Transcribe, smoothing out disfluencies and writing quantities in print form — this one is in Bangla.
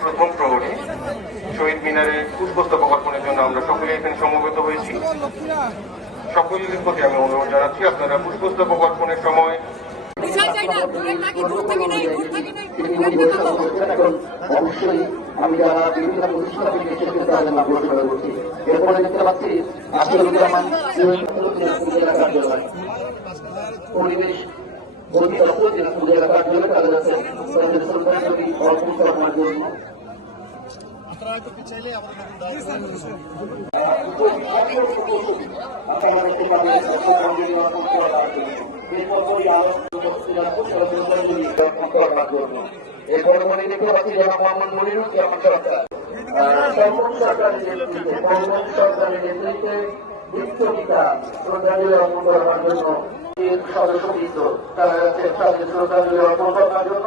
প্রথম প্রহরে শহীদ মিনারে পুষ্পস্তবক অর্পণের জন্য আমরা সকলে এখানে সমবেত হয়েছি। সকলের প্রতি আমি অনুরোধ জানাচ্ছি আপনারা পুষ্পস্তবক অর্পণের সময় অবশ্যই আমি যারা বিভিন্ন প্রতিষ্ঠান থেকে এসেছে তাদের নাম ঘোষণা করছি। এরপরে দেখতে পাচ্ছি আশিরুজ্জামান পরিবেশ এলাকার জন্য তাদের আছে এরপরে মনে দেখতে পাচ্ছি যারা মোহাম্মদ মনিরুজ্জামান সরকার সরকারের নেতৃত্বে সরকারের নেতৃত্বে বৃত্তবিকা শ্রদ্ধাঞ্জলি অর্পণ করার জন্য সদস্যবৃন্দ তারা শ্রদ্ধাঞ্জলি অর্পণ করার জন্য